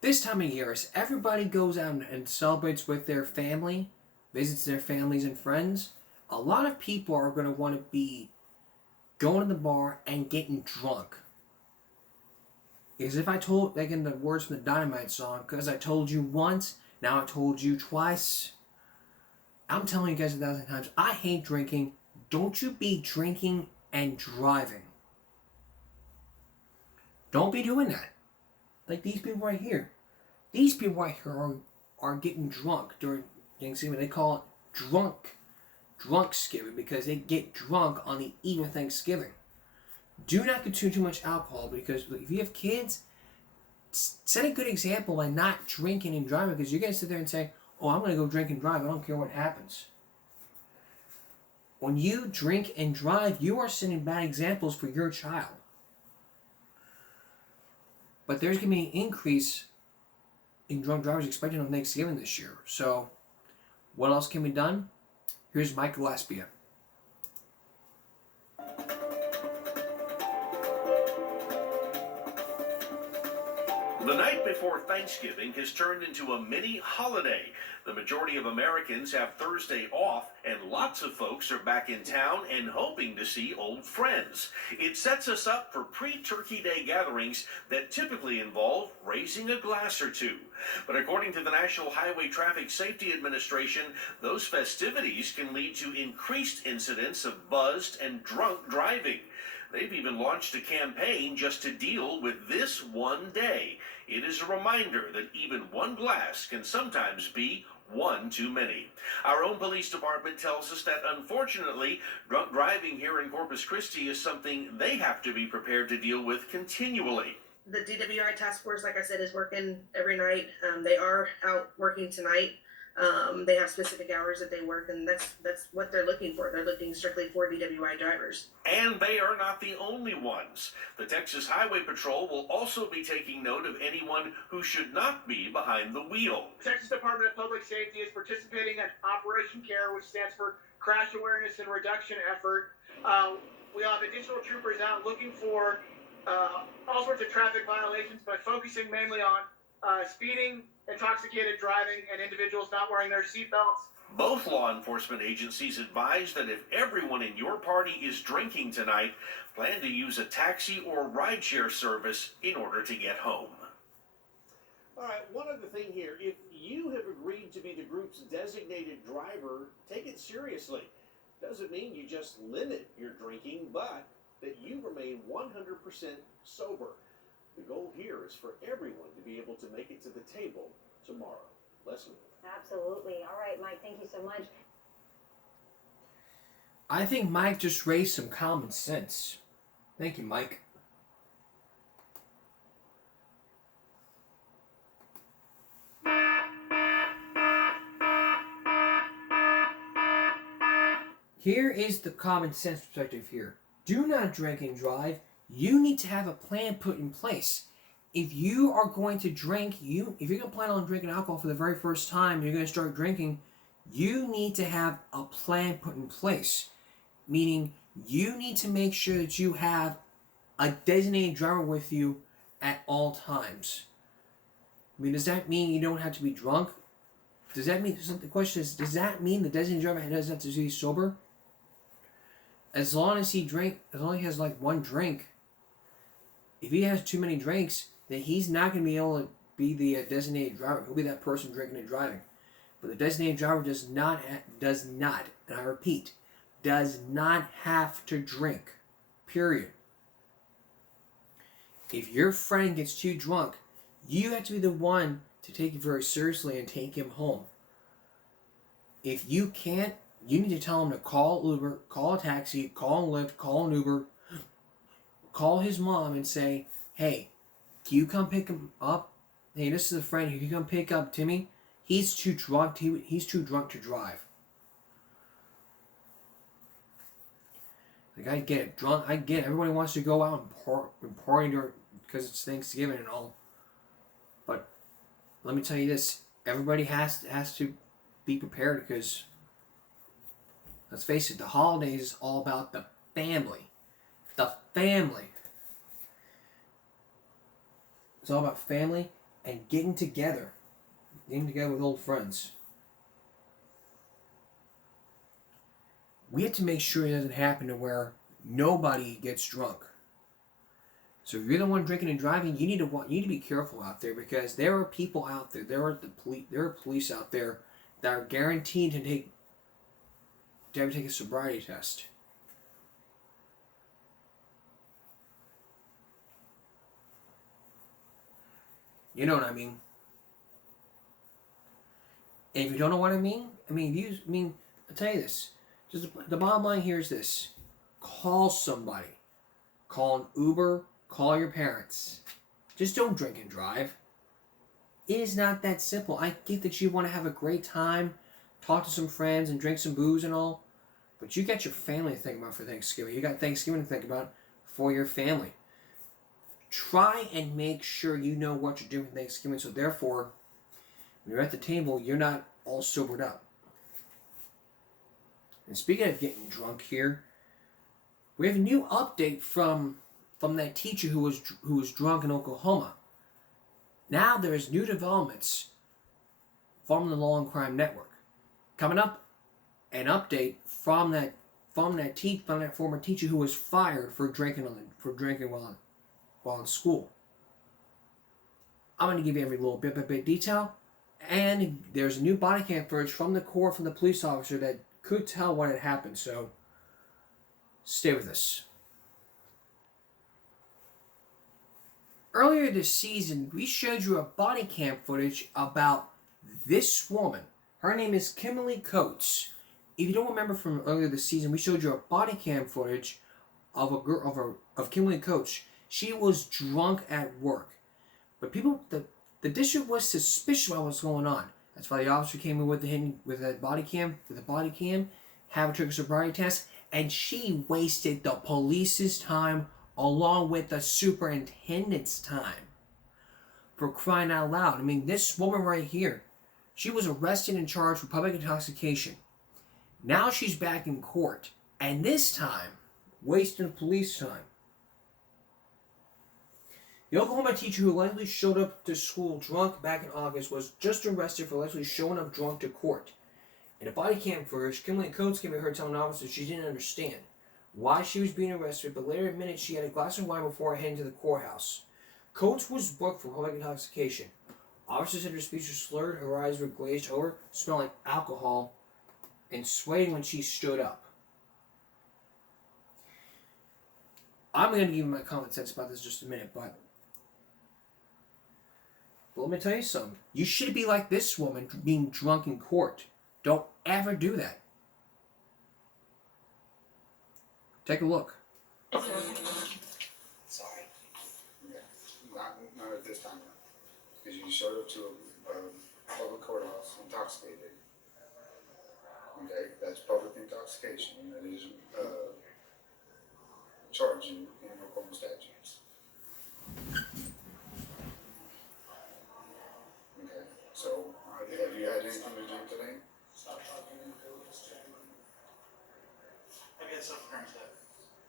This time of year, as everybody goes out and celebrates with their family, visits their families and friends, a lot of people are going to want to be going to the bar and getting drunk. As if I told, like in the words from the Dynamite song, because I told you once, now I told you twice. I'm telling you guys 1,000 times, I hate drinking. Don't you be drinking and driving. Don't be doing that. Like these people right here. These people right here are getting drunk during Thanksgiving. They call it Drunksgiving because they get drunk on the eve of Thanksgiving. Do not consume too much alcohol because if you have kids, set a good example by not drinking and driving because you're going to sit there and say, oh, I'm going to go drink and drive. I don't care what happens. When you drink and drive, you are setting bad examples for your child. But there's going to be an increase in drunk drivers expected on Thanksgiving this year. So, what else can be done? Here's Mike Gillespie. The night before Thanksgiving has turned into a mini holiday. The majority of Americans have Thursday off, and lots of folks are back in town and hoping to see old friends. It sets us up for pre-Turkey Day gatherings that typically involve raising a glass or two. But according to the National Highway Traffic Safety Administration, those festivities can lead to increased incidents of buzzed and drunk driving. They've even launched a campaign just to deal with this one day. It is a reminder that even one glass can sometimes be one too many. Our own police department tells us that unfortunately, drunk driving here in Corpus Christi is something they have to be prepared to deal with continually. The DWI task force, like I said, is working every night. They are out working tonight. They have specific hours that they work, and that's what they're looking for. They're looking strictly for DWI drivers. And they are not the only ones. The Texas Highway Patrol will also be taking note of anyone who should not be behind the wheel. The Texas Department of Public Safety is participating in Operation CARE, which stands for Crash Awareness and Reduction Effort. We have additional troopers out looking for all sorts of traffic violations, but focusing mainly on speeding, intoxicated driving, and individuals not wearing their seatbelts. Both law enforcement agencies advise that if everyone in your party is drinking tonight, plan to use a taxi or rideshare service in order to get home. All right, one other thing here. If you have agreed to be the group's designated driver, take it seriously. Doesn't mean you just limit your drinking, but that you remain 100% sober. The goal here is for everyone to be able to make it to the table tomorrow. Leslie? Absolutely. All right, Mike, thank you so much. I think Mike just raised some common sense. Thank you, Mike. Here is the common sense perspective here. Do not drink and drive. You need to have a plan put in place. If you are going to drink, if you're going to plan on drinking alcohol for the very first time, you're going to start drinking, you need to have a plan put in place. Meaning, you need to make sure that you have a designated driver with you at all times. I mean, does that mean you don't have to be drunk? Does that mean, the question is, does that mean the designated driver doesn't have to be sober? As long as he has like one drink, if he has too many drinks, then he's not going to be able to be the designated driver. He'll be that person drinking and driving. But the designated driver does not, and I repeat, does not have to drink. Period. If your friend gets too drunk, you have to be the one to take it very seriously and take him home. If you can't, you need to tell him to call Uber, call a taxi, call a Lyft, call an Uber, call his mom and say, hey, can you come pick him up? Hey, this is a friend. Can you come pick up Timmy? He's too drunk. He's too drunk to drive. Like, I get it. I get it. Everybody wants to go out and party because it's Thanksgiving and all. But let me tell you this. Everybody has to be prepared because, let's face it, the holidays is all about the family. The family. It's all about family and getting together with old friends. We have to make sure it doesn't happen to where nobody gets drunk. So if you're the one drinking and driving, you need to be careful out there, because there are people out there. There are police out there that are guaranteed to take a sobriety test. You know what I mean? And if you don't know what I mean, I'll tell you this. Just the bottom line here is this: call somebody, call an Uber, call your parents. Just don't drink and drive. It is not that simple. I get that you want to have a great time, talk to some friends, and drink some booze and all, but you got your family to think about for Thanksgiving. You got Thanksgiving to think about for your family. Try and make sure you know what you're doing for Thanksgiving, so therefore, when you're at the table, you're not all sobered up. And speaking of getting drunk here, we have a new update from that teacher who was drunk in Oklahoma. Now there's new developments from the Law and Crime Network. Coming up, an update from that former teacher who was fired for drinking while in school. I'm going to give you every little bit by bit detail, and there's a new body cam footage from the police officer that could tell what had happened. So stay with us. Earlier this season, we showed you a body cam footage about this woman. Her name is Kimberly Coates. If you don't remember from earlier this season, we showed you a body cam footage of Kimberly Coates. She was drunk at work, but the district was suspicious about what's going on. That's why the officer came in with the body cam, have a trigger sobriety test, and she wasted the police's time along with the superintendent's time. For crying out loud. This woman right here, she was arrested and charged with public intoxication. Now she's back in court, and this time, wasting police time. The Oklahoma teacher who allegedly showed up to school drunk back in August was just arrested for allegedly showing up drunk to court. In a body cam footage, Kimberly Coates can be heard telling officers she didn't understand why she was being arrested, but later admitted she had a glass of wine before heading to the courthouse. Coates was booked for public intoxication. Officers said her speech was slurred, her eyes were glazed over, smelled like alcohol, and sweating when she stood up. I'm going to give you my common sense about this in just a minute, but let me tell you something. You should be like this woman being drunk in court. Don't ever do that. Take a look. Sorry. Yeah, not at this time. Because you showed up to a public courthouse intoxicated. Okay, that's public intoxication. That is charged in Oklahoma statutes. Okay, so have you had anything to drink today? Maybe it's something like that.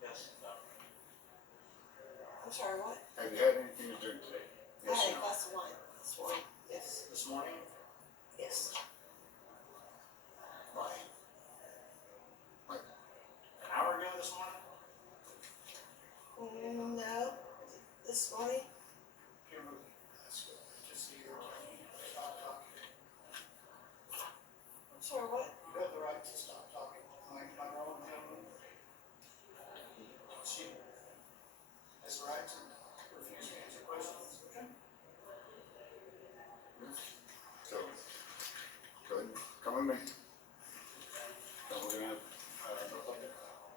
Yes. I'm sorry, what? Have you had anything to drink today? I Yes had or a no? glass of wine this morning. Yes. This morning? Yes. Why? Like, An hour ago this morning? No. This morning? Kimberly, that's good. Just see your stop talking. I'm sorry, what? You have the right to stop talking. Like my own gentleman. She has the right to refuse to answer questions. Okay? so, go ahead, come with me. So we're gonna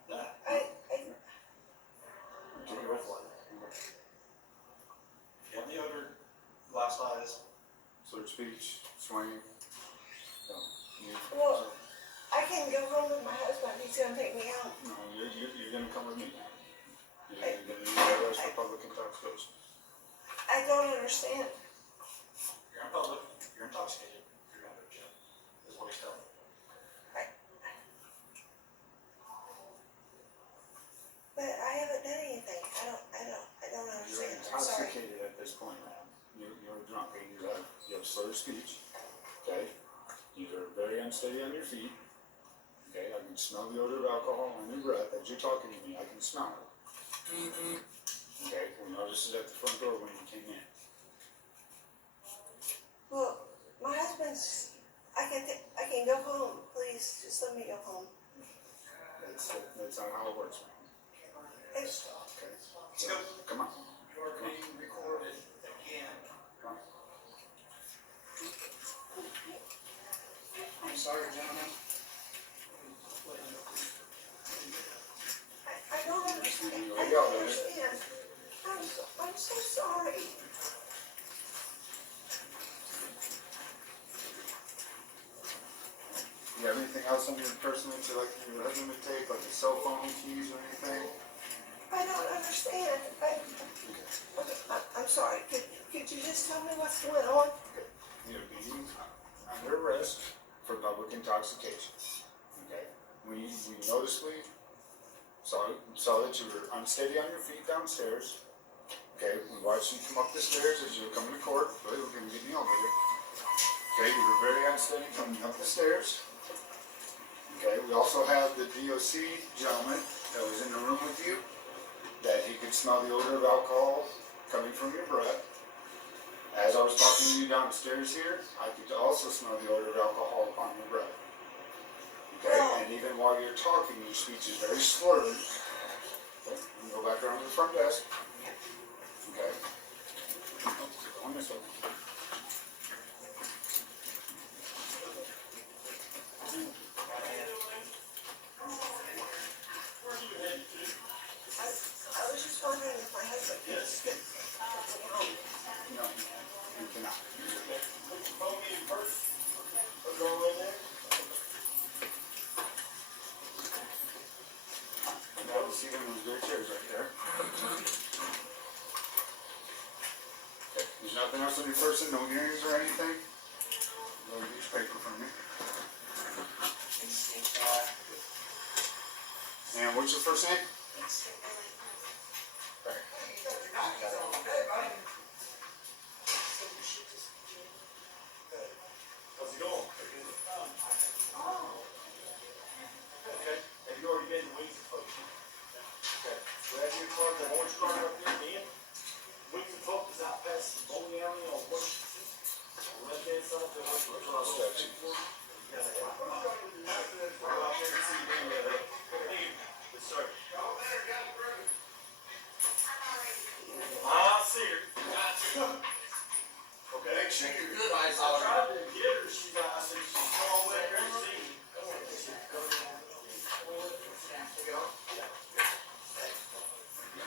No. take your breath. If you have the odor, glass eyes, Slurred speech, swinging. So, Well, I can go home with my husband. He's gonna take me out. no, you're gonna come with me. You're gonna need arrest for public intoxication. I don't understand. you're in public, you're intoxicated, you're going to go to jail. Is what he's telling you. But I haven't done anything. I don't You're understand. I'm sorry. intoxicated at this point, man. You're drunk. You have slurred speech. Okay? You're very unsteady on your feet. Okay? I can smell the odor of alcohol on your breath as you're talking to me. I can smell it. Okay? We noticed it at the front door when you came in. Well, my husband's. I can go home. Please, just let me go home. That's not how it works, man. It's, Okay? So, come on. You're being recorded again. Come on. I'm sorry, gentlemen. I don't understand. I Yeah, don't baby. understand. I'm so sorry. You have anything else on your person that you like your husband to take, like a cell phone, keys, or anything? I don't understand. I'm sorry. Could you just tell me what's going on? You're being under arrest for public intoxication. Okay? We noticeably saw that you were unsteady on your feet downstairs. Okay? We watched you come up the stairs as you were coming to court. Wait, we're gonna get in the elevator. Okay? You were very unsteady coming up the stairs. Okay? We also have the DOC gentleman that was in the room with you, that he could smell the odor of alcohol coming from your breath. As I was talking to you downstairs here, I could also smell the odor of alcohol upon your breath. Okay, and even while you're talking, your speech is very slurred. Okay, you can go back around to the front desk. Okay. Go on this way. I was just wondering if my husband could just get me home. No, you cannot. Phone me first. We're going right there. Now, see one of those great chairs right there. Okay, there's nothing else on your person, no earrings or anything? No piece of paper from you. And what's your first name? Okay. How's it going? Okay. Have you already been to Wings and Folk? Okay. We have your card, the orange card up there, Dan. Wings and Folk is out past the bowling alley on Washington. Left hand side of the Statue. Go out there and see the, yes, sir. I see her. Okay. Make sure you're good. I tried to get her. She's, I said, she's all way here to see me.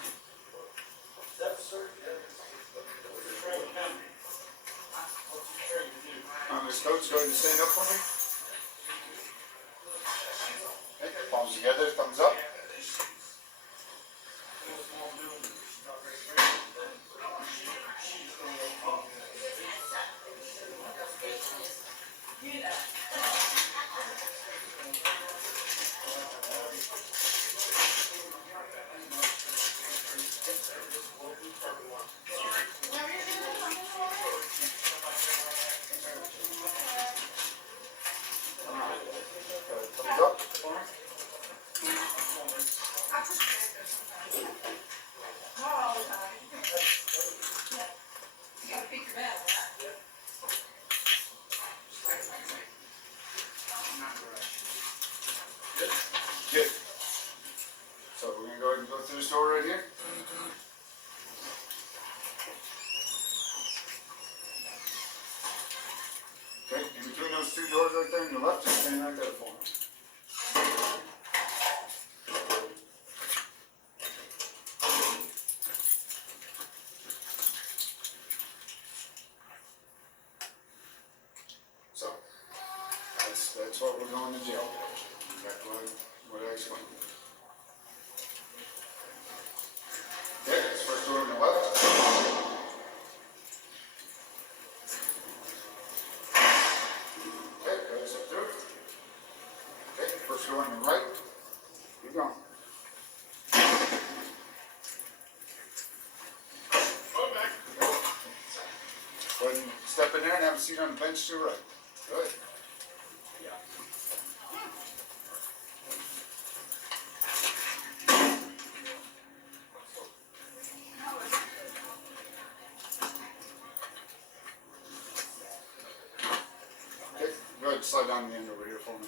Is that sir? What's your training company? What's your training to do? Miss Coates, go ahead and stand up for me. Okay, palms together, thumbs up. Thumbs up. Good. So we're gonna go ahead and go through this door right here. Okay, in between those two doors right there on your left, just stand right there for me. So, that's what we're going to jail for. That's what I explained. Okay, that's first door on the left. Okay, go ahead, step through. Okay, first door on the right. Keep going. Go ahead and step in there and have a seat on the bench to your right. Good. Okay, go ahead, slide down the end over here for me.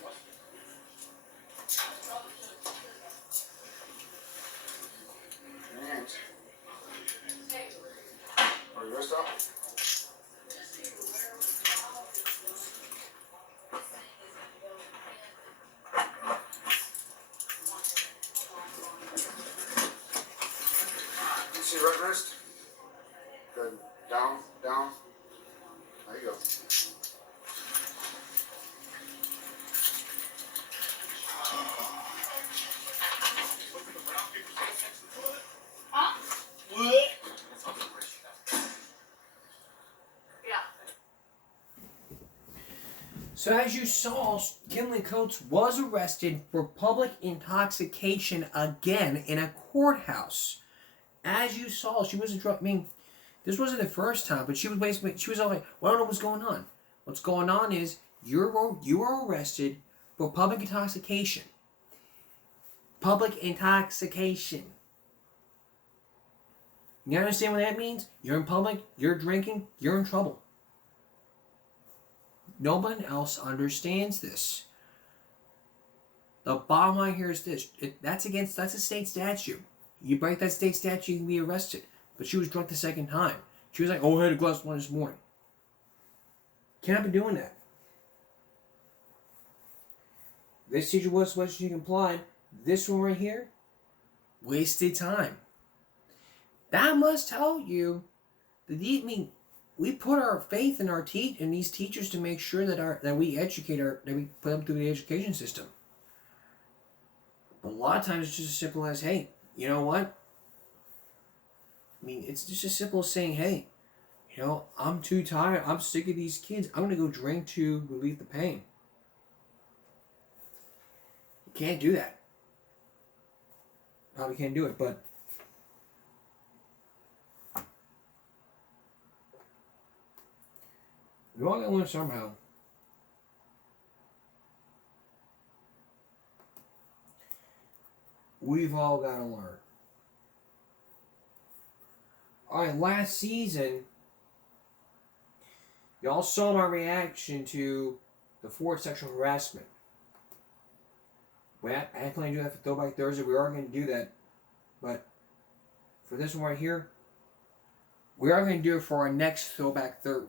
And are your wrist up? You see your right wrist? Good. Down, down. There you go. So as you saw, Kimberly Coates was arrested for public intoxication again in a courthouse. As you saw, she was a drunk. I mean, this wasn't the first time, but she was all like, "Well, I don't know what's going on. What's going on is you are arrested for public intoxication. Public intoxication. You understand what that means? You're in public. You're drinking. You're in trouble." No one else understands this. The bottom line here is this. That's a state statute. You break that state statute, you can be arrested. But she was drunk the second time. She was like, "Oh, I had a glass of wine this morning." Can't be doing that. This teacher was what she complied. This one right here, wasted time. That must tell you that we put our faith in in these teachers to make sure that we put them through the education system. But a lot of times it's just as simple as, hey, you know what? I mean, it's just as simple as saying, hey, you know, I'm too tired. I'm sick of these kids. I'm gonna go drink to relieve the pain. You can't do that. Probably can't do it, but we all gotta learn somehow. We've all gotta learn. Alright, last season, y'all saw my reaction to the Ford sexual harassment. I plan to do that for Throwback Thursday. We are going to do that. But for this one right here, we are going to do it for our next Throwback Thursday.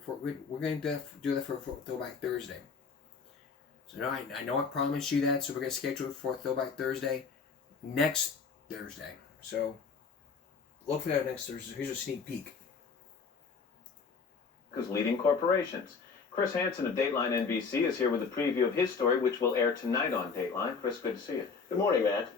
We're going to do that for Throwback Thursday. So now I know I promised you that, so we're going to schedule it for Throwback Thursday next Thursday. So look for that next Thursday. Here's a sneak peek. Because leading corporations. Chris Hansen of Dateline NBC is here with a preview of his story, which will air tonight on Dateline. Chris, good to see you. Good morning, Matt.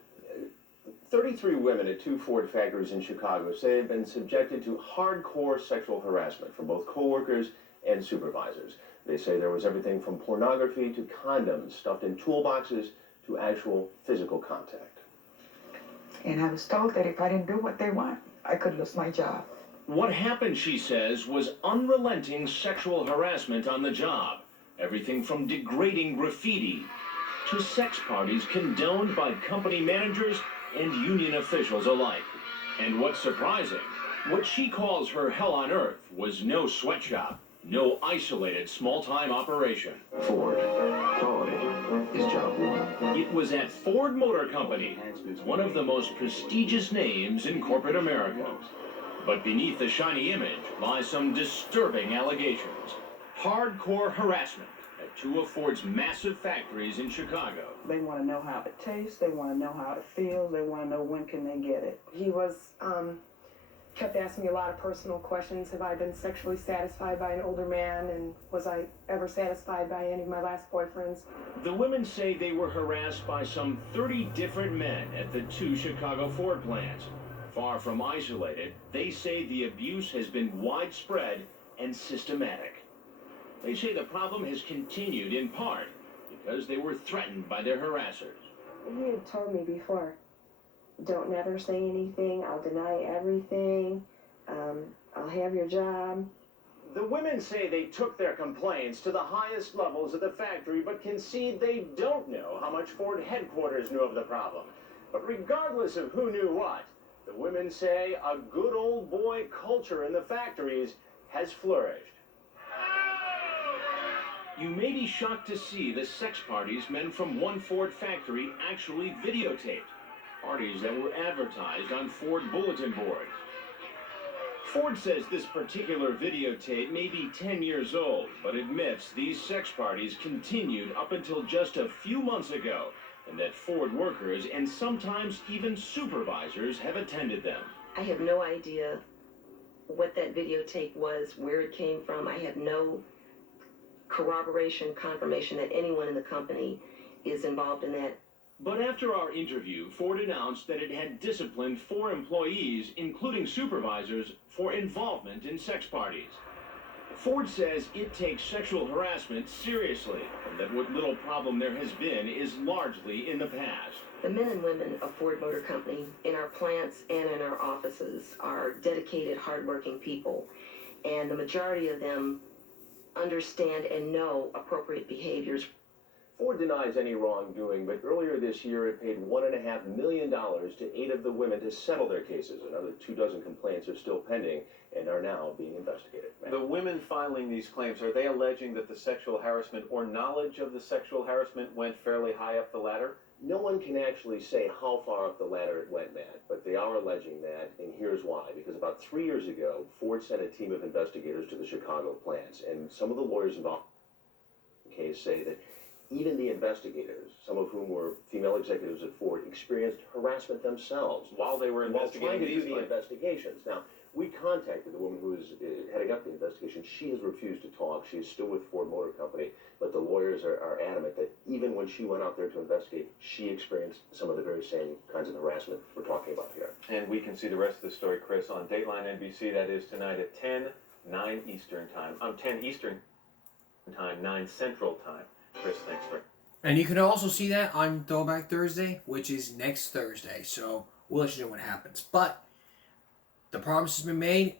33 women at 2 Ford factories in Chicago say they've been subjected to hardcore sexual harassment from both coworkers and supervisors. They say there was everything from pornography to condoms stuffed in toolboxes to actual physical contact. And I was told that if I didn't do what they want, I could lose my job. What happened, she says, was unrelenting sexual harassment on the job. Everything from degrading graffiti to sex parties condoned by company managers and union officials alike. And what's surprising, what she calls her hell on earth was no sweatshop, no isolated small-time operation. Ford. Quality is job one. It was at Ford Motor Company, one of the most prestigious names in corporate America. But beneath the shiny image lie some disturbing allegations. Hardcore harassment at 2 of Ford's massive factories in Chicago. They want to know how it tastes, they want to know how it feels, they want to know when can they get it. He kept asking me a lot of personal questions. Have I been sexually satisfied by an older man, and was I ever satisfied by any of my last boyfriends? The women say they were harassed by some 30 different men at the 2 Chicago Ford plants. Far from isolated, they say the abuse has been widespread and systematic. They say the problem has continued in part because they were threatened by their harassers. He had told me before, don't never say anything, I'll deny everything, I'll have your job. The women say they took their complaints to the highest levels of the factory, but concede they don't know how much Ford headquarters knew of the problem. But regardless of who knew what, the women say a good old boy culture in the factories has flourished. You may be shocked to see the sex parties men from one Ford factory actually videotaped. Parties that were advertised on Ford bulletin boards. Ford says this particular videotape may be 10 years old, but admits these sex parties continued up until just a few months ago, and that Ford workers and sometimes even supervisors have attended them. I have no idea what that videotape was, where it came from. I have no corroboration, confirmation that anyone in the company is involved in that. But after our interview, Ford announced that it had disciplined 4 employees, including supervisors, for involvement in sex parties. Ford says it takes sexual harassment seriously, and that what little problem there has been is largely in the past. The men and women of Ford Motor Company, in our plants and in our offices, are dedicated, hardworking people, and the majority of them understand and know appropriate behaviors. Ford denies any wrongdoing, but earlier this year it paid $1.5 million to 8 of the women to settle their cases. Another 24 complaints are still pending and are now being investigated. The women filing these claims, are they alleging that the sexual harassment or knowledge of the sexual harassment went fairly high up the ladder? No one can actually say how far up the ladder it went, Matt, but they are alleging that, and here's why. Because about 3 years ago, Ford sent a team of investigators to the Chicago plants, and some of the lawyers involved in the case say that even the investigators, some of whom were female executives at Ford, experienced harassment themselves while they were investigating trying to do these the investigations. Now, we contacted the woman who was heading up the investigation. She has refused to talk. She is still with Ford Motor Company, but the lawyers are adamant that even when she went out there to investigate, she experienced some of the very same kinds of harassment we're talking about here. And we can see the rest of the story, Chris, on Dateline NBC. That is tonight at 10, 9 Eastern Time. 10 Eastern Time, 9 Central Time. Chris, thanks for. And you can also see that on Throwback Thursday, which is next Thursday. So we'll let you know what happens. But the promise has been made,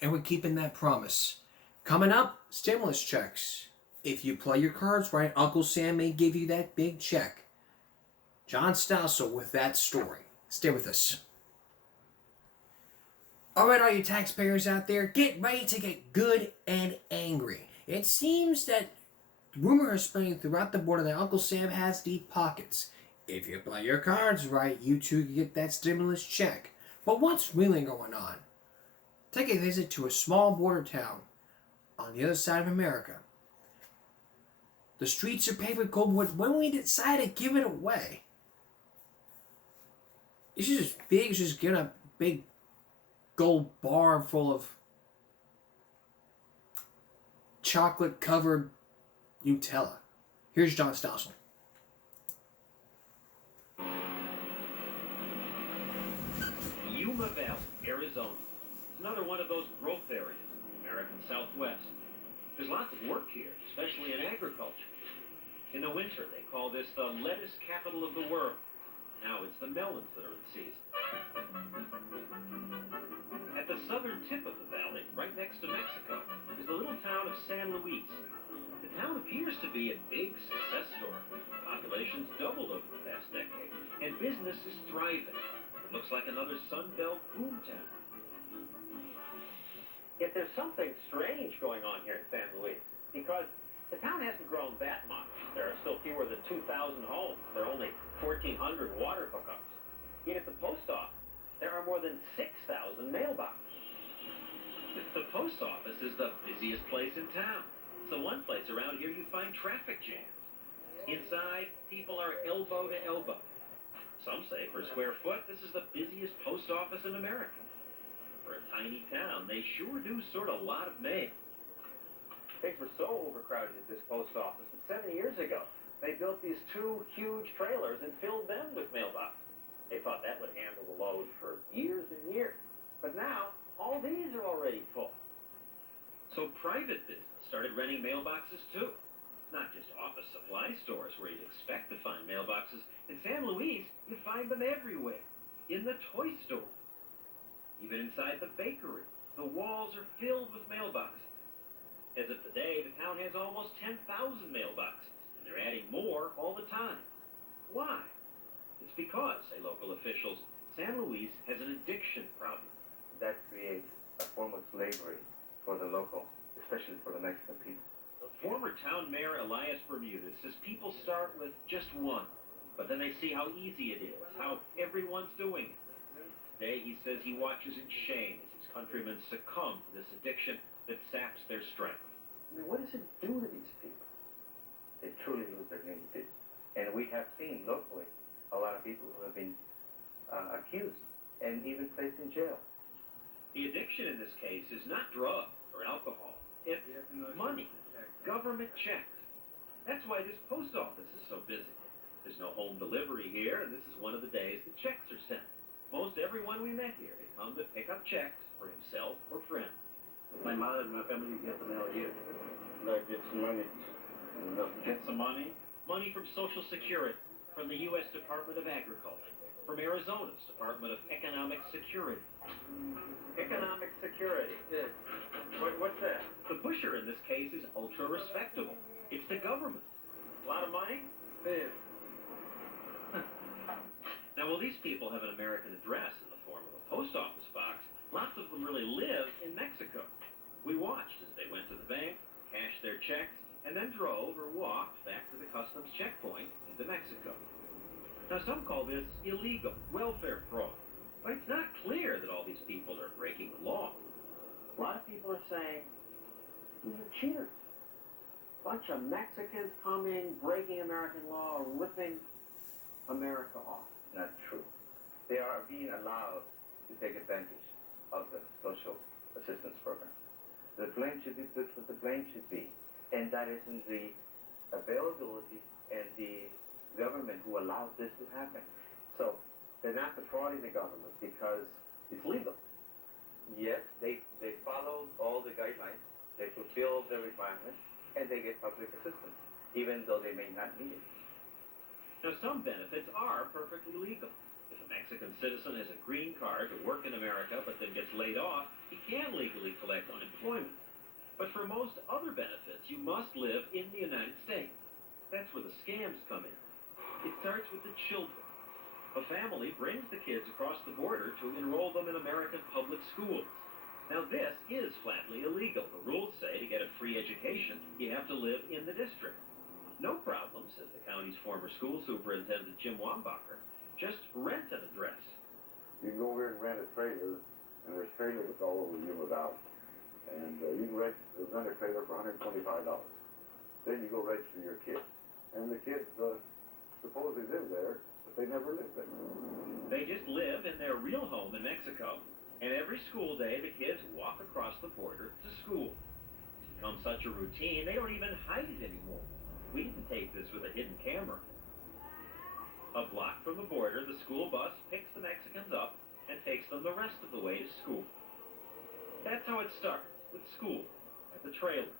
and we're keeping that promise. Coming up, stimulus checks. If you play your cards right, Uncle Sam may give you that big check. John Stossel with that story. Stay with us. All right, all you taxpayers out there, get ready to get good and angry. It seems that rumor is spreading throughout the border that Uncle Sam has deep pockets. If you play your cards right, you too can get that stimulus check. But what's really going on? Take a visit to a small border town on the other side of America. The streets are paved with gold wood. When we decide to give it away, it's just big. It's just get a big gold bar full of chocolate-covered Nutella. Here's John Stossel. Yuma Valley, Arizona. It's another one of those growth areas in the American Southwest. There's lots of work here, especially in agriculture. In the winter, they call this the lettuce capital of the world. Now it's the melons that are in season. At the southern tip of the valley, right next to Mexico, is the little town of San Luis. The town appears to be a big success story. Population's doubled over the past decade, and business is thriving. It looks like another Sun Belt boomtown. Yet there's something strange going on here in San Luis, because the town hasn't grown that much. There are still fewer than 2,000 homes. There are only 1,400 water hookups. Yet at the post office, there are more than 6,000 mailboxes. The post office is the busiest place in town. It's the one place around here you find traffic jams. Inside, people are elbow to elbow. Some say per square foot, this is the busiest post office in America. For a tiny town, they sure do sort a lot of mail. Things were so overcrowded at this post office that 7 years ago, they built these 2 huge trailers and filled them with mailboxes. They thought that would handle the load for years and years. But now, all these are already full. So private business started renting mailboxes too. Not just office supply stores where you'd expect to find mailboxes. In San Luis, you find them everywhere. In the toy store. Even inside the bakery, the walls are filled with mailboxes. As of today, the town has almost 10,000 mailboxes, and they're adding more all the time. Why? It's because, say local officials, San Luis has an addiction problem. That creates a form of slavery for the local, especially for the Mexican people. Former town mayor Elias Bermudez says people start with just one, but then they see how easy it is, how everyone's doing it. Today, he says he watches in shame as his countrymen succumb to this addiction that saps their strength. I mean, what does it do to these people? They truly lose their dignity. And we have seen locally a lot of people who have been accused and even placed in jail. The addiction in this case is not drugs or alcohol. It's money, government checks. That's why this post office is so busy. There's no home delivery here, and this is one of the days the checks are sent. Most everyone we met here had come to pick up checks for himself or friends. My mother and my family get the mail here. Like get some money. Get some money? Money from Social Security, from the U.S. Department of Agriculture, from Arizona's Department of Economic Security. Economic security. Yeah. What's that? The pusher in this case is ultra respectable. It's the government. A lot of money? Yeah. Now, while these people have an American address in the form of a post office box, lots of them really live in Mexico. We watched as they went to the bank, cashed their checks, and then drove or walked back to the customs checkpoint into Mexico. Now, some call this illegal welfare fraud, but it's not clear that all these people are breaking the law. A lot of people are saying, these are cheaters. Bunch of Mexicans coming, breaking American law, ripping America off. Not true. They are being allowed to take advantage of the social assistance program. The blame should be put what the blame should be, and that is in the availability and the government who allows this to happen. So they're not defrauding the government because it's legal. Yes, they follow all the guidelines, they fulfill the requirements, and they get public assistance, even though they may not need it. Now, some benefits are perfectly legal. If a Mexican citizen has a green card to work in America but then gets laid off, he can legally collect unemployment. But for most other benefits, you must live in the United States. That's where the scams come in. It starts with the children. A family brings the kids across the border to enroll them in American public schools. Now, this is flatly illegal. The rules say to get a free education, you have to live in the district. No problem, says the county's former school superintendent, Jim Wambacher. Just rent an address. You can go over here and rent a trailer, and there's trailers all over Humidal. And you can rent a trailer for $125. Then you go register your kid. And the kids supposedly live there, but they never lived there. They just live in their real home in Mexico. And every school day, the kids walk across the border to school. It's become such a routine, they don't even hide it anymore. We didn't take this with a hidden camera. A block from the border, the school bus picks the Mexicans up and takes them the rest of the way to school. That's how it starts, with school, at the trailer.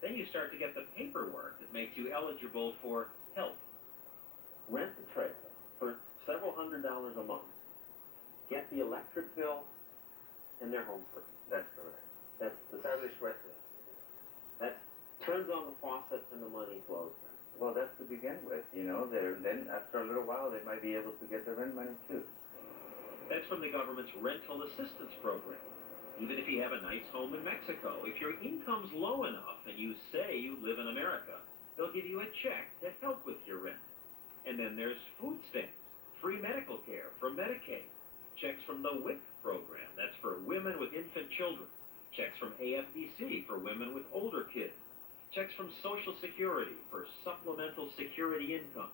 Then you start to get the paperwork that makes you eligible for help. Rent the trailer for several $100s a month. Get the electric bill, and they're home free. That's correct. That's the established residence. That turns on the faucet and the money flows. Well, that's to begin with, you know. Then after a little while, they might be able to get their rent money too. That's from the government's rental assistance program. Even if you have a nice home in Mexico, if your income's low enough and you say you live in America, they'll give you a check to help with your rent. And then there's food stamps, free medical care from Medicaid, checks from the WIC program, that's for women with infant children, checks from AFDC for women with older kids, checks from Social Security for supplemental security income.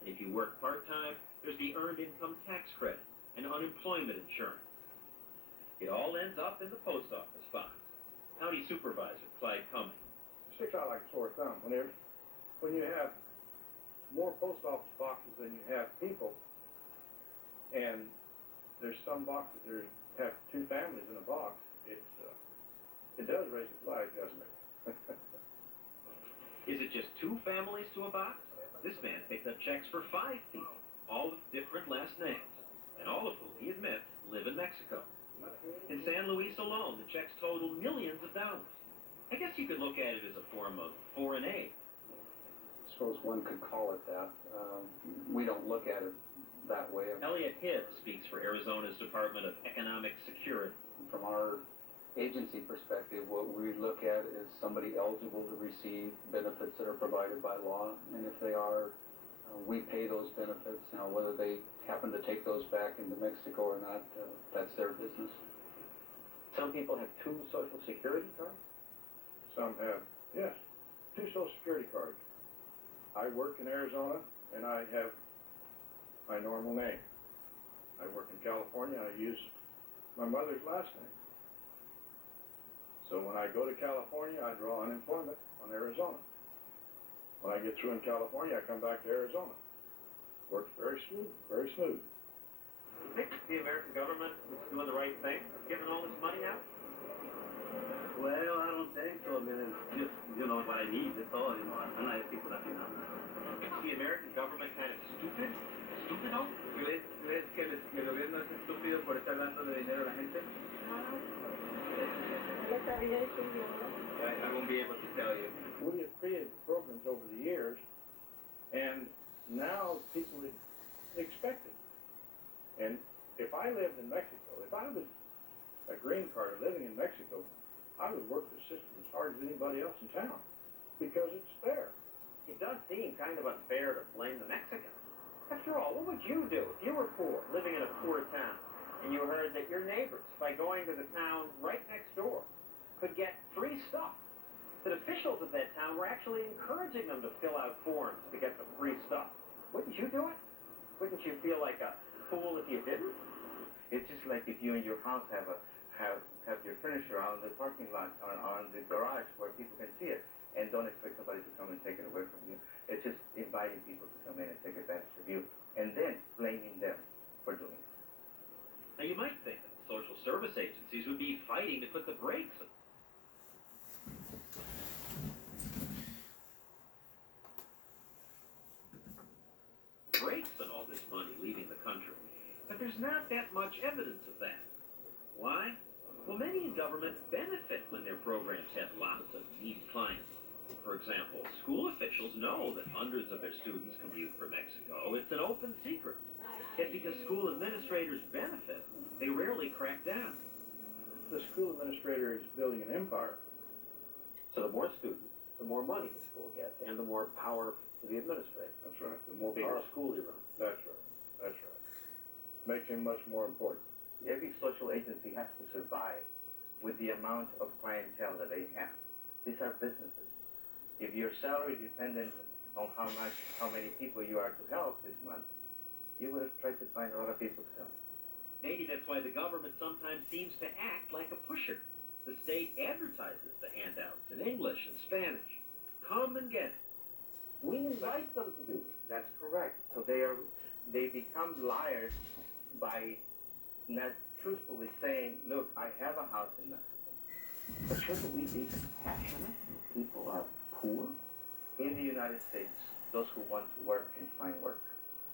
And if you work part-time, there's the Earned Income Tax Credit and unemployment insurance. It all ends up in the post office box. County Supervisor Clyde Cummings. Sticks out like a sore thumb. When you have more post office boxes than you have people, and there's some boxes that have two families in a box, it does raise a flag, doesn't it? Is it just 2 families to a box? This man picked up checks for 5 people, all with different last names, and all of whom, he admits, live in Mexico. In San Luis alone, the checks total millions of dollars. I guess you could look at it as a form of foreign aid. I suppose one could call it that. We don't look at it that way. Elliot Hibb speaks for Arizona's Department of Economic Security. From our agency perspective, what we look at is somebody eligible to receive benefits that are provided by law, and if they are, we pay those benefits. Now, whether they happen to take those back into Mexico or not, that's their business. Some people have 2 Social Security cards. Some have, yes, 2 Social Security cards. I work in Arizona, and I have my normal name. I work in California, I use my mother's last name. So when I go to California, I draw unemployment on Arizona. When I get through in California, I come back to Arizona. Works very smooth, very smooth. You think the American government is doing the right thing, giving all this money out? Well, I don't think so. I mean, it's just, what I need, that's all, and I think nothing else. Is the American government kind of stupid? Stupid, no? ¿Crees que el gobierno es estúpido por estar dando de dinero a la gente? I won't be able to tell you. We have created programs over the years, and now people expect it. And if I lived in Mexico, if I was a green card living in Mexico, I would work the system as hard as anybody else in town, because it's fair. It does seem kind of unfair to blame the Mexicans. After all, what would you do if you were poor, living in a poor town, and you heard that your neighbors, by going to the town right next door, could get free stuff? That officials of that town were actually encouraging them to fill out forms to get the free stuff. Wouldn't you do it? Wouldn't you feel like a fool if you didn't? It's just like if you in your house have your furniture out in the parking lot, on the garage where people can see it, and don't expect somebody to come and take it away from you. It's just inviting people to come in and take advantage of you, and then blaming them for doing it. Now, you might think that social service agencies would be fighting to put the brakes on. All this money leaving the country. But there's not that much evidence of that. Why? Well, many in government benefit when their programs have lots of needy clients. For example, school officials know that hundreds of their students commute from Mexico. It's an open secret. Yet because school administrators benefit, they rarely crack down. The school administrator is building an empire. So the more students, the more money the school gets, and the more power to the administrator. That's right. The more Bigger power. school he runs. That's right. That's right. Makes him much more important. Every social agency has to survive with the amount of clientele that they have. These are businesses. If your salary dependent on how many people you are to help this month, you would have tried to find a lot of people to help. Maybe that's why the government sometimes seems to act like a pusher. The state advertises the handouts in English and Spanish. Come and get it. We invite them to do it. That's correct. So they become liars by not truthfully saying, look, I have a house in Mexico. But shouldn't we be compassionate? People are poor. In the United States, those who want to work can find work.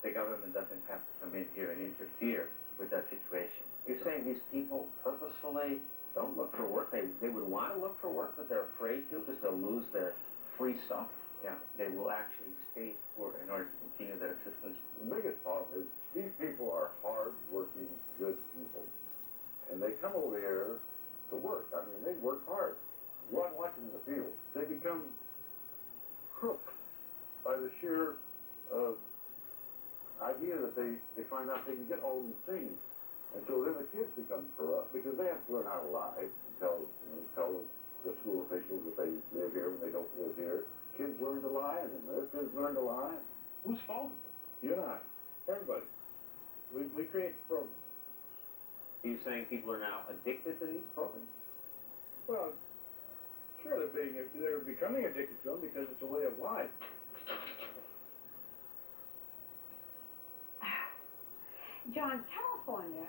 The government doesn't have to come in here and interfere with that situation. You're saying these people purposefully don't look for work? They would want to look for work, but they're afraid to because they'll lose their free stuff? Yeah, they will actually stay poor in order to continue that assistance. The biggest problem is these people are hard-working, good people. And they come over here to work. I mean, they work hard. Go out and watch them in the field. They become crooks by the sheer idea that they find out they can get all these things. And so then the kids become corrupt because they have to learn how to lie and tell the school officials that they live here when they don't live here. Kids learn to lie, and then their kids learn to lie. Whose fault is it? You and I. Everybody. We create the program. Are you saying people are now addicted to these programs? Well, sure, they're becoming addicted to them because it's a way of life. John, California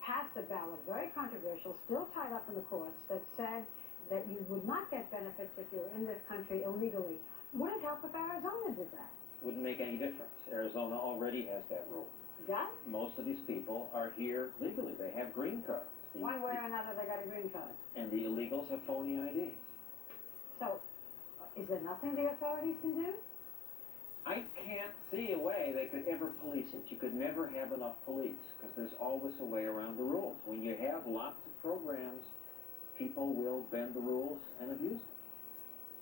passed a ballot, very controversial, still tied up in the courts, that said that you would not get benefits if you're in this country illegally. Would it help if Arizona did that? Wouldn't make any difference. Arizona already has that rule. Yeah? Most of these people are here legally. They have green cards. One way or another, they got a green card. And the illegals have phony IDs. So, is there nothing the authorities can do? I can't see a way they could ever police it. You could never have enough police because there's always a way around the rules. When you have lots of programs, people will bend the rules and abuse them.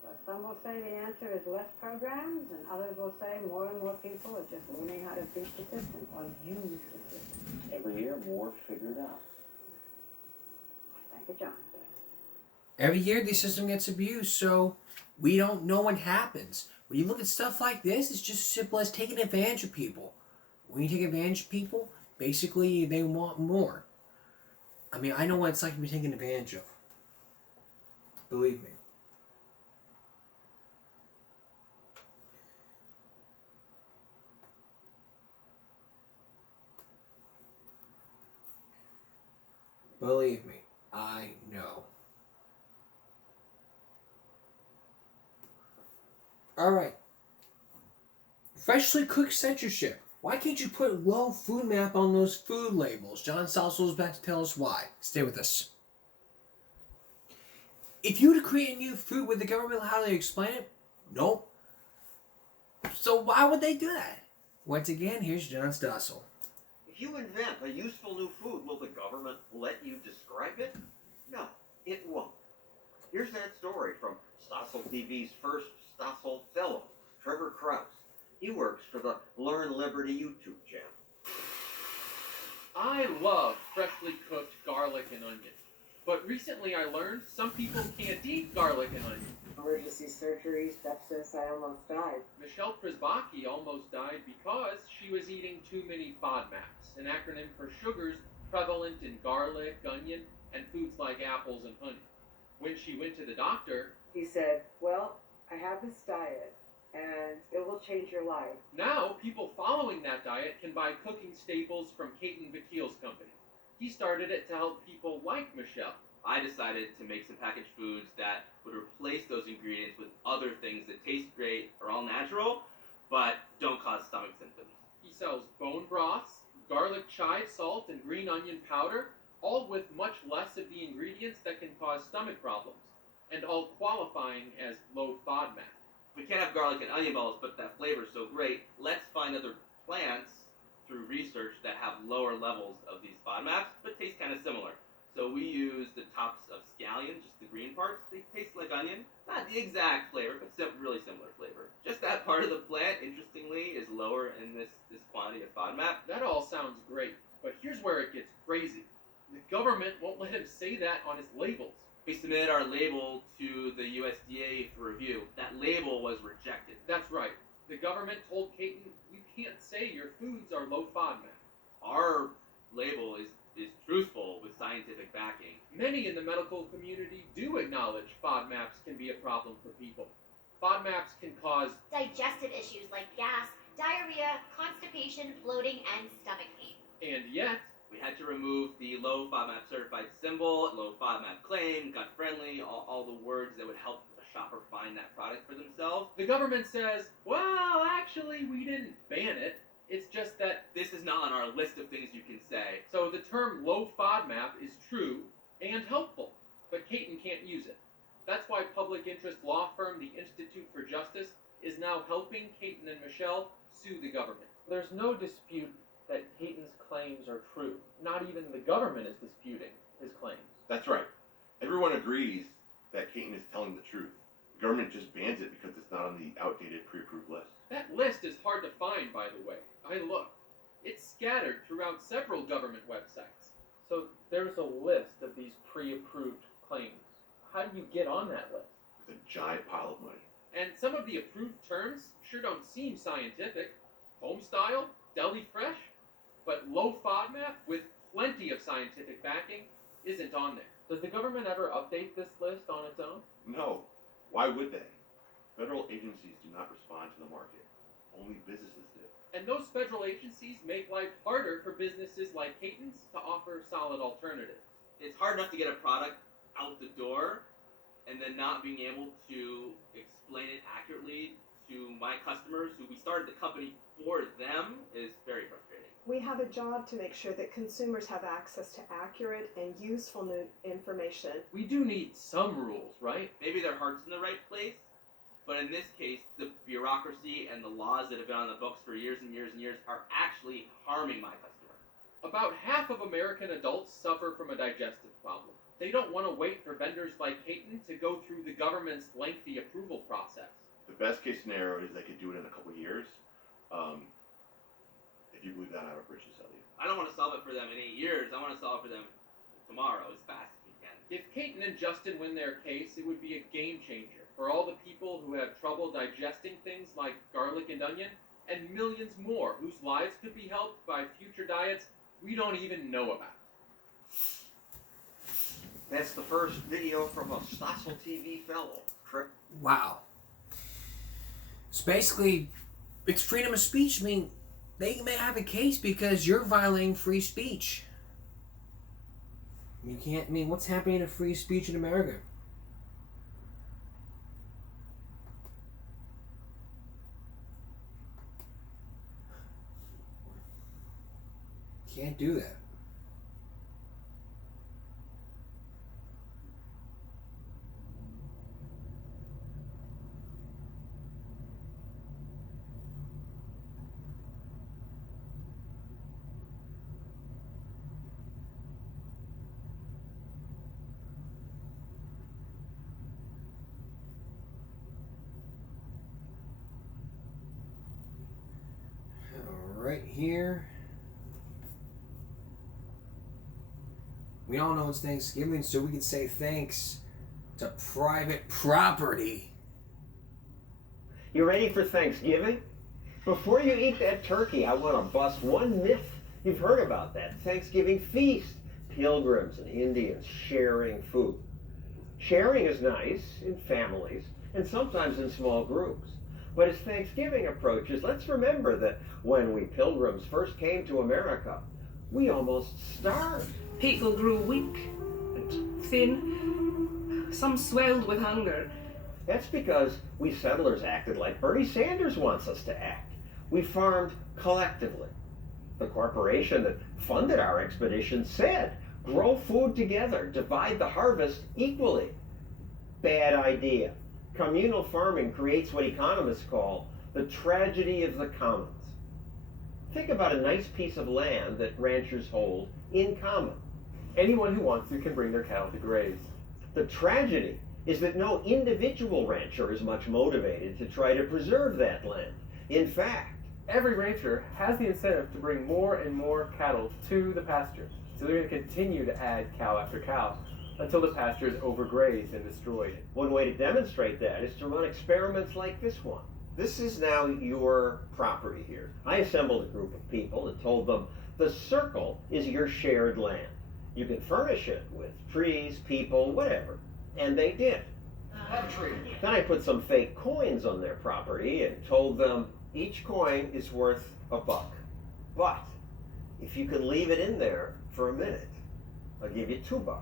So some will say the answer is less programs, and others will say more and more people are just learning how to beat the system or use the system. Every year, more figured out. Thank you, John. Every year the system gets abused, so we don't know what happens. When you look at stuff like this, it's just as simple as taking advantage of people. When you take advantage of people, basically they want more. I mean, I know what it's like to be taken advantage of. Believe me. Believe me, I know. Alright. Freshly cooked censorship. Why can't you put low food map on those food labels? John Salso is back to tell us why. Stay with us. If you were to create a new food, would the government how they explain it? Nope. So why would they do that? Once again, here's John Stossel. If you invent a useful new food, will the government let you describe it? No, it won't. Here's that story from Stossel TV's first Stossel fellow, Trevor Krause. He works for the Learn Liberty YouTube channel. I love freshly cooked garlic and onion. But recently I learned some people can't eat garlic and onion. Emergency surgery, sepsis, I almost died. Michelle Prisbaki almost died because she was eating too many FODMAPs, an acronym for sugars prevalent in garlic, onion, and foods like apples and honey. When she went to the doctor, he said, well, I have this diet, and it will change your life. Now people following that diet can buy cooking staples from Caton Vakil's company. He started it to help people like Michelle. I decided to make some packaged foods that would replace those ingredients with other things that taste great, are all natural, but don't cause stomach symptoms. He sells bone broths, garlic chive salt, and green onion powder, all with much less of the ingredients that can cause stomach problems, and all qualifying as low FODMAP. We can't have garlic and onion balls, but that flavor is so great. Let's find other plants through research that have lower levels of these FODMAPs, but taste kind of similar. So we use the tops of scallion, just the green parts. They taste like onion. Not the exact flavor, but really similar flavor. Just that part of the plant, interestingly, is lower in this quantity of FODMAP. That all sounds great, but here's where it gets crazy. The government won't let him say that on his labels. We submitted our label to the USDA for review. That label was rejected. That's right. The government told Caton, you can't say your foods are low FODMAP. Our label is truthful with scientific backing. Many in the medical community do acknowledge FODMAPs can be a problem for people. FODMAPs can cause digestive issues like gas, diarrhea, constipation, bloating, and stomach pain. And yet, we had to remove the low FODMAP certified symbol, low FODMAP claim, gut friendly, all the words that would help a shopper find that product for themselves. The government says, well, actually, we didn't ban it. It's just that this is not on our list of things you can say. So the term low FODMAP is true and helpful, but Caton can't use it. That's why public interest law firm the Institute for Justice is now helping Caton and Michelle sue the government. There's no dispute that Caton's claims are true. Not even the government is disputing his claims. That's right. Everyone agrees that Caton is telling the truth. The government just bans it because it's not on the outdated pre-approved list. That list is hard to find, by the way. I looked. It's scattered throughout several government websites. So there's a list of these pre-approved claims. How do you get on that list? It's a giant pile of money. And some of the approved terms sure don't seem scientific. Home style, deli fresh, but low FODMAP with plenty of scientific backing isn't on there. Does the government ever update this list on its own? No. Why would they? Federal agencies do not respond to the market. Only businesses do. And those federal agencies make life harder for businesses like Caton's to offer solid alternatives. It's hard enough to get a product out the door and then not being able to explain it accurately to my customers who we started the company for them is very frustrating. We have a job to make sure that consumers have access to accurate and useful new information. We do need some rules, right? Maybe their heart's in the right place, but in this case, the bureaucracy and the laws that have been on the books for years and years and years are actually harming my customer. About half of American adults suffer from a digestive problem. They don't want to wait for vendors like Caton to go through the government's lengthy approval process. The best case scenario is they could do it in a couple years. If you believe that, I have a bridge to sell you. I don't want to solve it for them in 8 years. I want to solve it for them tomorrow, as fast as we can. If Caton and Justin win their case, it would be a game changer for all the people who have trouble digesting things like garlic and onion, and millions more whose lives could be helped by future diets we don't even know about. That's the first video from a Stossel TV fellow. Wow. So basically, it's freedom of speech. I mean, they may have a case because you're violating free speech. You can't, I mean, what's happening to free speech in America? Can't do that. Right here. We all know it's Thanksgiving, so we can say thanks to private property. You ready for Thanksgiving? Before you eat that turkey, I want to bust one myth you've heard about that Thanksgiving feast. Pilgrims and Indians sharing food. Sharing is nice in families and sometimes in small groups. But as Thanksgiving approaches, let's remember that when we pilgrims first came to America, we almost starved. People grew weak and thin. Some swelled with hunger. That's because we settlers acted like Bernie Sanders wants us to act. We farmed collectively. The corporation that funded our expedition said, grow food together, divide the harvest equally. Bad idea. Communal farming creates what economists call the tragedy of the commons. Think about a nice piece of land that ranchers hold in common. Anyone who wants to can bring their cattle to graze. The tragedy is that no individual rancher is much motivated to try to preserve that land. In fact, every rancher has the incentive to bring more and more cattle to the pasture. So they're going to continue to add cow after cow until the pasture is overgrazed and destroyed. One way to demonstrate that is to run experiments like this one. This is now your property here. I assembled a group of people and told them the circle is your shared land. You can furnish it with trees, people, whatever. And they did. Then I put some fake coins on their property and told them each coin is worth $1. But if you can leave it in there for a minute, I'll give you $2.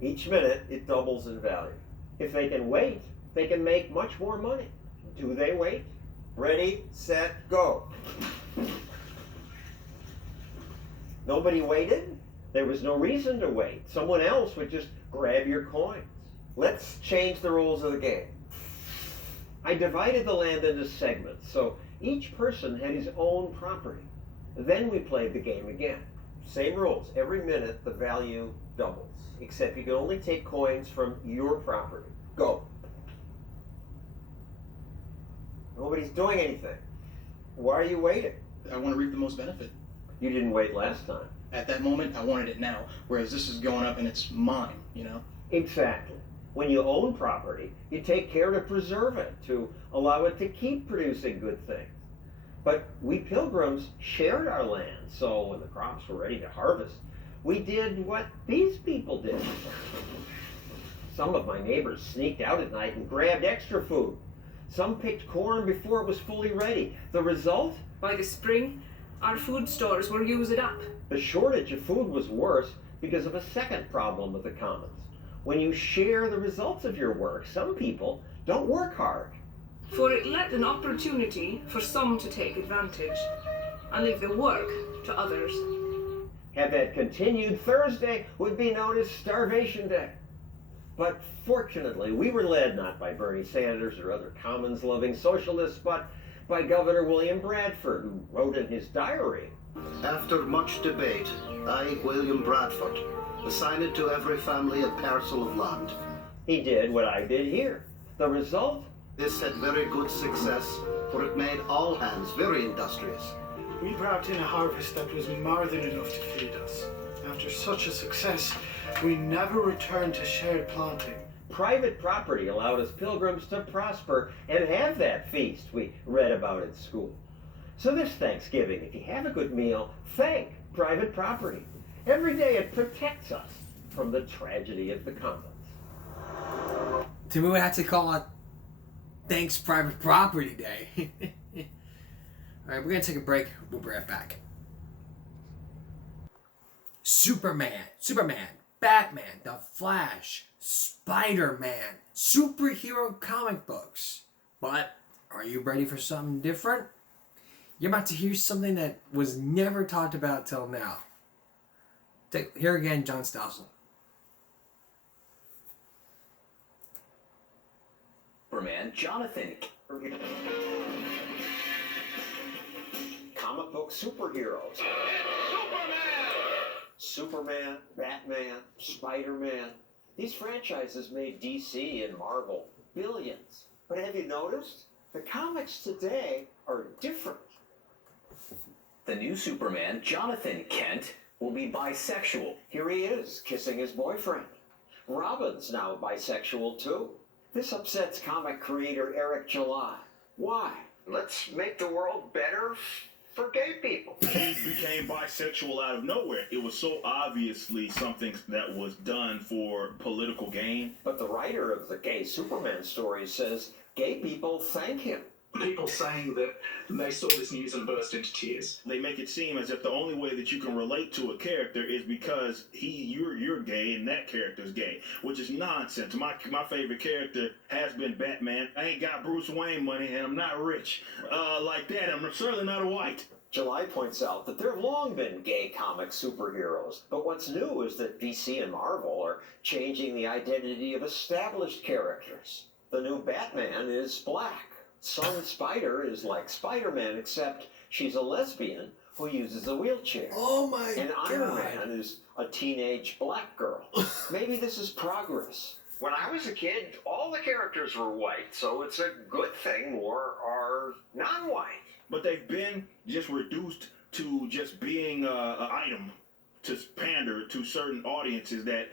Each minute, it doubles in value. If they can wait, they can make much more money. Do they wait? Ready, set, go. Nobody waited? There was no reason to wait. Someone else would just grab your coins. Let's change the rules of the game. I divided the land into segments, so each person had his own property. Then we played the game again. Same rules. Every minute, the value doubles. Except you can only take coins from your property. Go. Nobody's doing anything. Why are you waiting? I want to reap the most benefit. You didn't wait last time. At that moment, I wanted it now. Whereas this is going up and it's mine, you know? Exactly. When you own property, you take care to preserve it, to allow it to keep producing good things. But we pilgrims shared our land, so when the crops were ready to harvest, we did what these people did. Some of my neighbors sneaked out at night and grabbed extra food. Some picked corn before it was fully ready. The result? By the spring, our food stores were used up. The shortage of food was worse because of a second problem with the commons. When you share the results of your work, some people don't work hard. For it led an opportunity for some to take advantage. and leave the work to others. Had that continued, Thursday would be known as Starvation Day. But fortunately, we were led not by Bernie Sanders or other commons-loving socialists, but by Governor William Bradford, who wrote in his diary, "After much debate, I, William Bradford, assigned to every family a parcel of land." He did what I did here. The result? This had very good success, for it made all hands very industrious. We brought in a harvest that was more than enough to feed us. After such a success, we never returned to shared planting. Private property allowed us pilgrims to prosper and have that feast we read about at school. So this Thanksgiving, if you have a good meal, thank private property. Every day it protects us from the tragedy of the commons. To me, we have to call it Thanks Private Property Day. Alright, we're going to take a break. We'll be right back. Superman, Batman, The Flash, Spider-Man, superhero comic books. But are you ready for something different? You're about to hear something that was never talked about till now. Here again, John Stossel. Superman, Jonathan. Comic book superheroes. Superman, Batman, Spider-Man. These franchises made DC and Marvel billions. But have you noticed? The comics today are different. The new Superman, Jonathan Kent, will be bisexual. Here he is, kissing his boyfriend. Robin's now bisexual too. This upsets comic creator Eric July. Why? Let's make the world better for gay people. He became bisexual out of nowhere. It was so obviously something that was done for political gain. But the writer of the gay Superman story says gay people thank him. People saying that they saw this news and burst into tears. They make it seem as if the only way that you can relate to a character is because you're gay and that character's gay, which is nonsense. My favorite character has been Batman. I ain't got Bruce Wayne money and I'm not rich like that. I'm certainly not a white. July points out that there have long been gay comic superheroes, but what's new is that DC and Marvel are changing the identity of established characters. The new Batman is black. Sun Spider is like Spider-Man, except she's a lesbian who uses a wheelchair. Oh my and God. Iron Man is a teenage black girl. Maybe this is progress. When I was a kid, all the characters were white, so it's a good thing more are non-white. But they've been just reduced to just being an item to pander to certain audiences that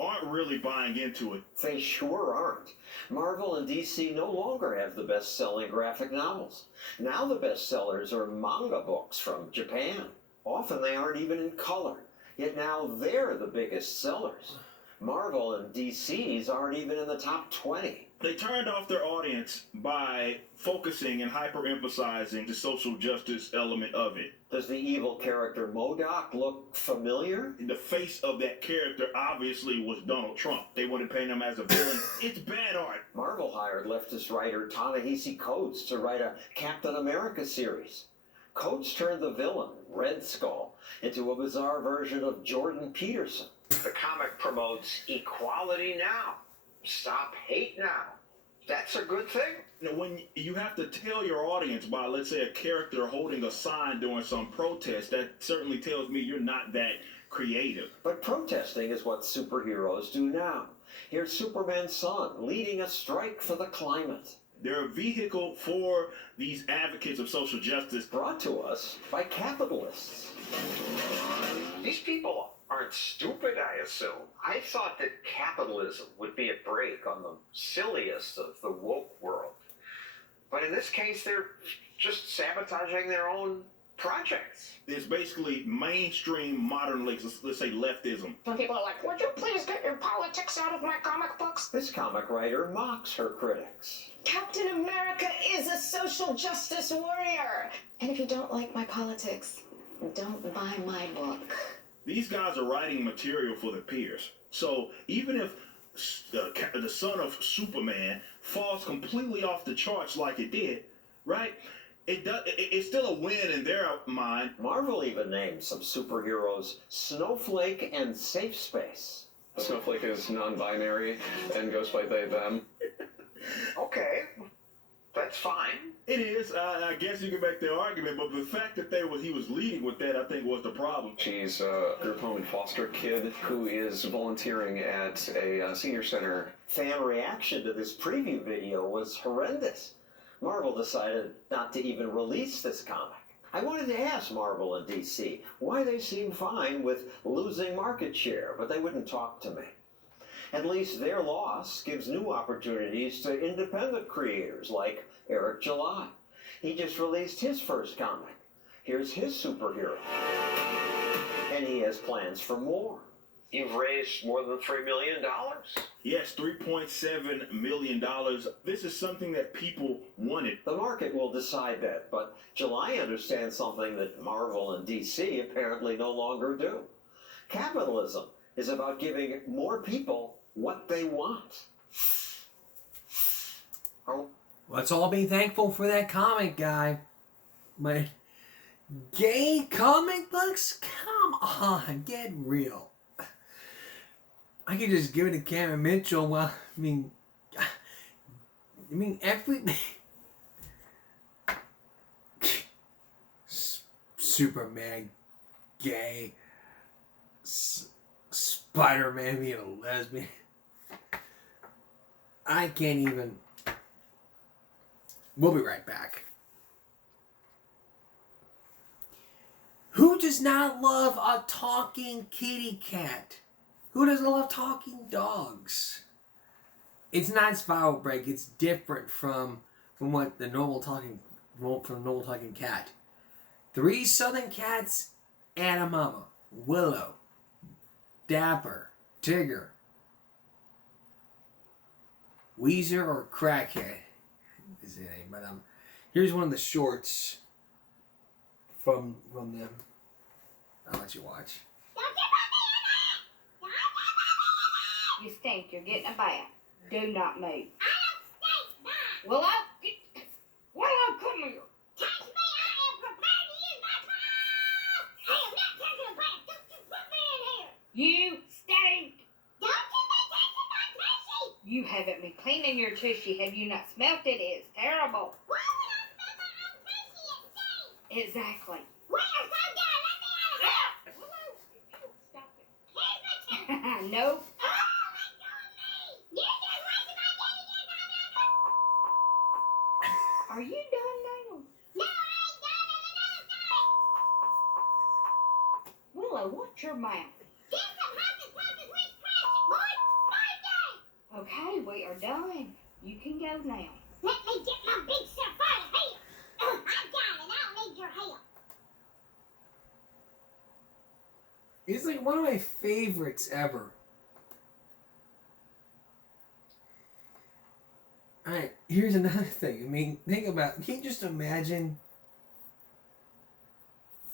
aren't really buying into it. They sure aren't. Marvel and DC no longer have the best-selling graphic novels. Now the bestsellers are manga books from Japan. Often they aren't even in color. Yet now they're the biggest sellers. Marvel and DC's aren't even in the top 20. They turned off their audience by focusing and hyper-emphasizing the social justice element of it. Does the evil character MODOK look familiar? The face of that character obviously was Donald Trump. They wanted to paint him as a villain. It's bad art. Marvel hired leftist writer Ta-Nehisi Coates to write a Captain America series. Coates turned the villain, Red Skull, into a bizarre version of Jordan Peterson. The comic promotes equality now. Stop hate now. That's a good thing. Now, when you have to tell your audience by, let's say, a character holding a sign during some protest, that certainly tells me you're not that creative. But protesting is what superheroes do now. Here's Superman's son leading a strike for the climate. They're a vehicle for these advocates of social justice. Brought to us by capitalists. These people aren't stupid, I assume. I thought that capitalism would be a break on the silliest of the woke world. But in this case, they're just sabotaging their own projects. It's basically mainstream modern, let's say, leftism. Some people are like, would you please get your politics out of my comic books? This comic writer mocks her critics. Captain America is a social justice warrior. And if you don't like my politics, don't buy my book. These guys are writing material for their peers. So even if the son of Superman falls completely off the charts like it did, right? It's still a win in their mind. Marvel even named some superheroes Snowflake and Safe Space. Snowflake is non-binary and goes by they, them. Okay, that's fine. It is. I guess you can make the argument, but the fact that he was leading with that, I think, was the problem. She's a group home and foster kid who is volunteering at a senior center. Fan reaction to this preview video was horrendous. Marvel decided not to even release this comic. I wanted to ask Marvel and DC why they seemed fine with losing market share, but they wouldn't talk to me. At least their loss gives new opportunities to independent creators like Eric July. He just released his first comic. Here's his superhero. And he has plans for more. You've raised more than $3 million. Yes, $3.7 million. This is something that people wanted. The market will decide that, but July understands something that Marvel and DC apparently no longer do. Capitalism is about giving more people what they want. Let's all be thankful for that comic guy. My gay comic books? Come on, get real. I could just give it to Cameron Mitchell. Well, I mean every Superman, gay, Spider-Man being a lesbian. I can't even. We'll be right back. Who does not love a talking kitty cat? Who doesn't love talking dogs? It's not Spiral Break. It's different from what the normal talking cat. 3 southern cats and a mama. Willow, Dapper, Tigger, Weezer, or Crackhead is the name. But here's one of the shorts from them. I'll let you watch. You stink. You're getting a bath. Do not move. I don't stink, Mom. Willow, come here. Touch me. I am prepared to use my paw. I am not taking a bath. Don't you put me in here. You stink. Don't you be touching my tushy. You haven't been cleaning your tushy. Have you not smelt it? It's terrible. Why would I smell my own tushy? It stinks. Exactly. Willow, calm down. Let me out of here. Willow, stop it. Here's my tushy. Nope. Are you done now? No, I ain't done. Willow, watch your mouth. Get some hocus pocus witch crash, boy. Okay, we are done. You can go now. Let me get my big self out of here. I'm done and I don't need your help. It's like one of my favorites ever. Alright, here's another thing. I mean, think about it. Can you just imagine?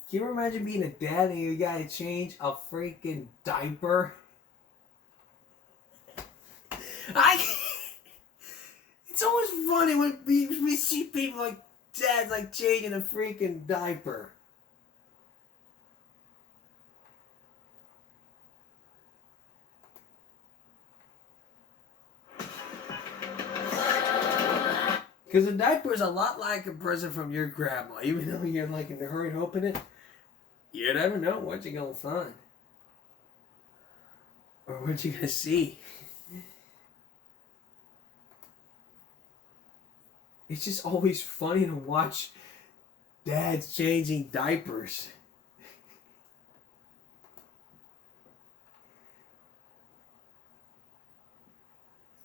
Can you imagine being a dad and you gotta change a freaking diaper? It's always funny when we see people like dads like changing a freaking diaper. Because a diaper is a lot like a present from your grandma. Even though you're like in a hurry to open it, you never know what you're going to find. Or what you're going to see. It's just always funny to watch dads changing diapers.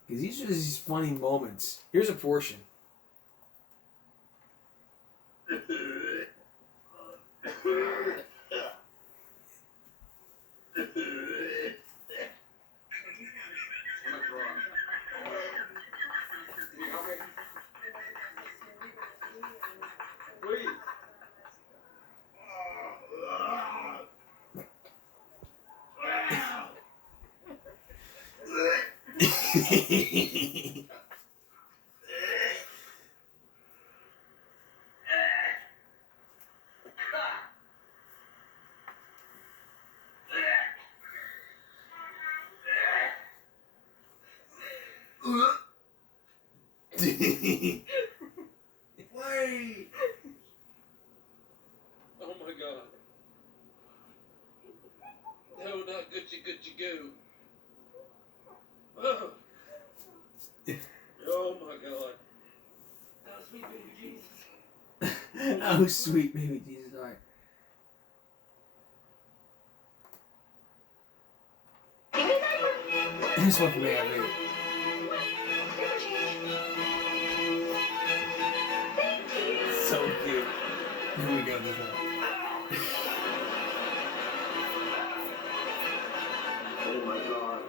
Because these are these funny moments. Here's a portion. Wait! Oh my god. No, not Gucci go. Oh. Oh my god. Oh, sweet baby Jesus. Oh, sweet baby Jesus. All right. This one for me, I mean. So cute. Here we go, this one. Oh my god.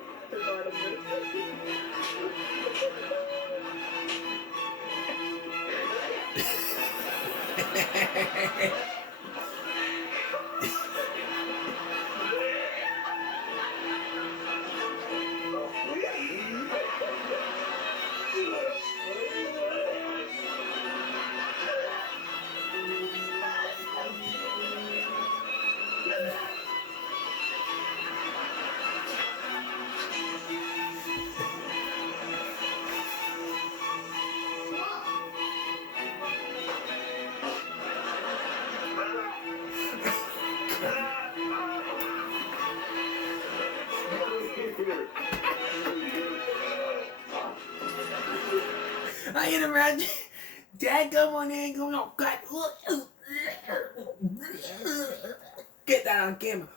I can imagine Dad come on in going, oh God. Get that on camera.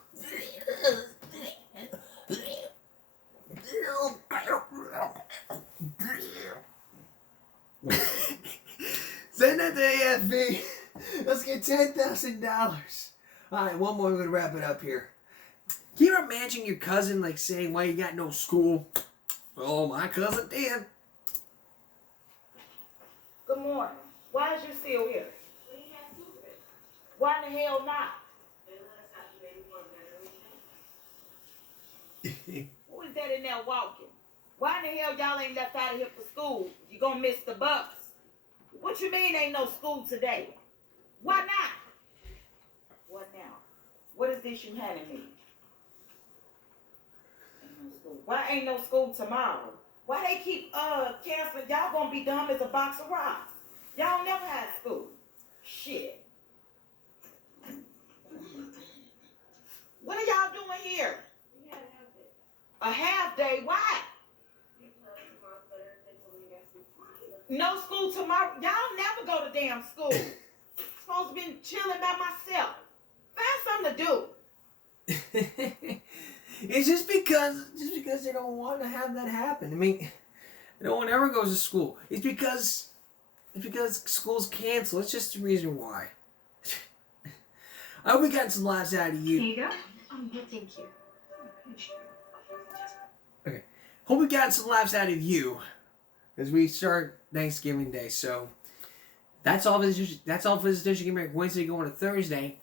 Send that to AFB. Let's get $10,000. Alright, one more, we're gonna wrap it up here. Can you imagine your cousin like saying, why you got no school? Oh, my cousin did. Good morning. Why is you still here? Why in the hell not? Who is that in there walking? Why in the hell y'all ain't left out of here for school? You gonna miss the bus. What you mean ain't no school today? Why not? What now? What is this you handing me? Ain't no school. Why ain't no school tomorrow? Why they keep canceling? Y'all gonna be dumb as a box of rocks. Y'all never had school. Shit. What are y'all doing here? A half day? Why? No school tomorrow. Y'all never go to damn school. Supposed to be chilling by myself. Find something to do. It's just because they don't want to have that happen. I mean, no one ever goes to school. It's because school's canceled. It's just the reason why. I hope we got some laughs out of you. Here you go. Oh, no, thank you. Okay. Hope we got some laughs out of you as we start Thanksgiving Day. So that's all for this edition. Give me a Wednesday going to Thursday.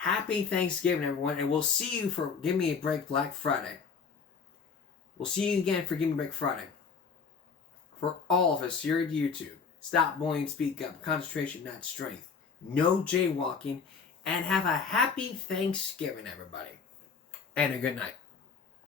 Happy Thanksgiving, everyone, and we'll see you for Give Me a Break Black Friday. We'll see you again for Give Me a Break Friday. For all of us here at YouTube, stop bullying, speak up, concentration, not strength. No jaywalking, and have a happy Thanksgiving, everybody. And a good night.